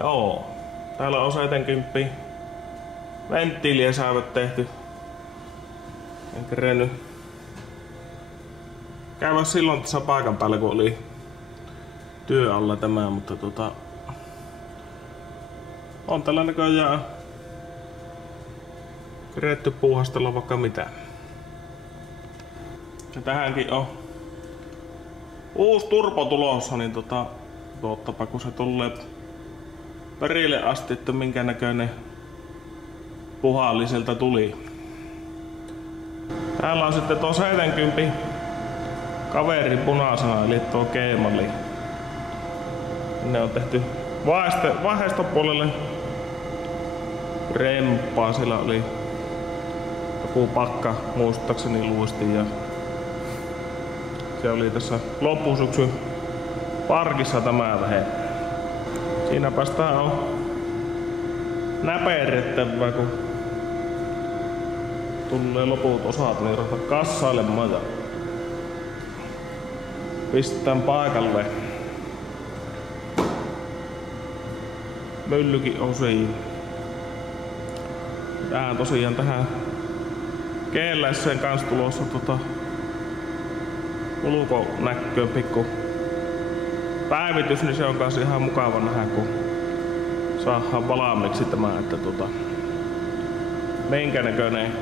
Joo. Täällä on 70 venttiiliä saavat tehty. En kerennyt käydä silloin tässä paikan päällä, kun oli työ alla tämä, mutta on tällä näköjään keretty puuhastella vaikka mitä. Ja tähänkin on uusi turbo tulossa, niin tuottapa kun se tulee perille asti, että minkä näköinen puhalli sieltä tuli. Täällä on sitten tuo 70 kaveri punaisena, eli tuo G-malli. Ne on tehty vaiheistopuolelle remppaa, siellä oli joku pakka muistaakseni luisti ja se oli tässä loppusyksy parkissa tämä vähe. Siinäpä sitä on näperrettävää, kun tulee loput osat, niin ruveta kassailemaan ja pistetään paikalle myllykin osiin. Tähän tosiaan tähän GLS:n kanssa tulossa ulkonäköön pikku päivitys, niin se on kanssa ihan mukava nähdä, kun saadaan valmiiksi tämä, että minkä näköinen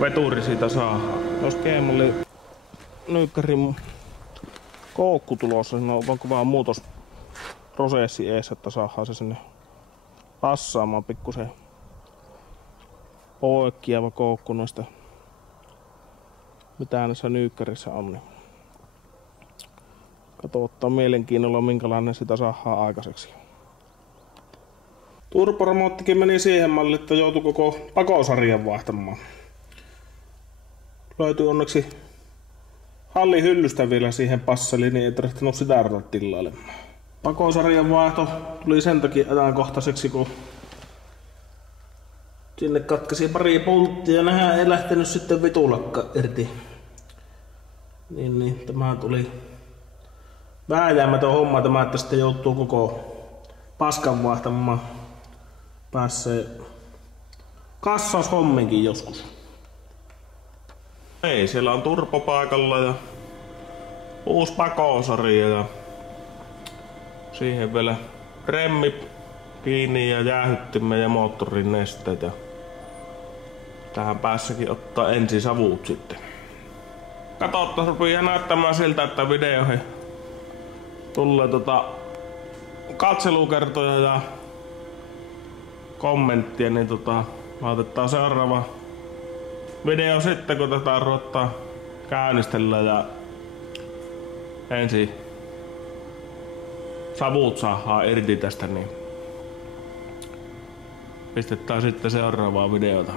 veturi siitä saa. Jos G-malli nyykkärin koukku tulossa, niin on vaan muutosprosessi ees, että saadaan se sinne passaamaan pikkusen poikkiava koukku noista, mitä näissä nyykkärissä on. Niin katsotaan mielenkiinnolla, minkälainen sitä saadaan aikaiseksi. Turboremoottikin meni siihen malliin, että joutui koko pakosarjan vaihtamaan. Löytyi onneksi hallin hyllystä vielä siihen passeliin, niin ei tarvittanut sitä ruveta tillailemaan. Pakosarjan vaihto tuli sen takia ajankohtaiseksi, kun sinne katkesi pari pulttia ja nehän ei lähtenyt sitten vitulakka irti. Niin tämä tuli vääjäämätön homma tämä, että sitten joutuu koko paskan vaihtamaan. Pääsee kassaushomminkin joskus. Ei, siellä on turbo paikalla ja uusi pakosarja ja siihen vielä remmi kiinni ja jäähyttimen ja moottorin nesteet ja tähän päässäkin ottaa ensin savut sitten. Katsotaan, rupeaa näyttämään siltä, että videoihin tulee katselukertoja ja kommenttia, niin laitetaan seuraava video sitten, kun tätä ruvetaan käynnistellä ja ensin savut saadaan irti tästä, niin pistetään sitten seuraavaa videota.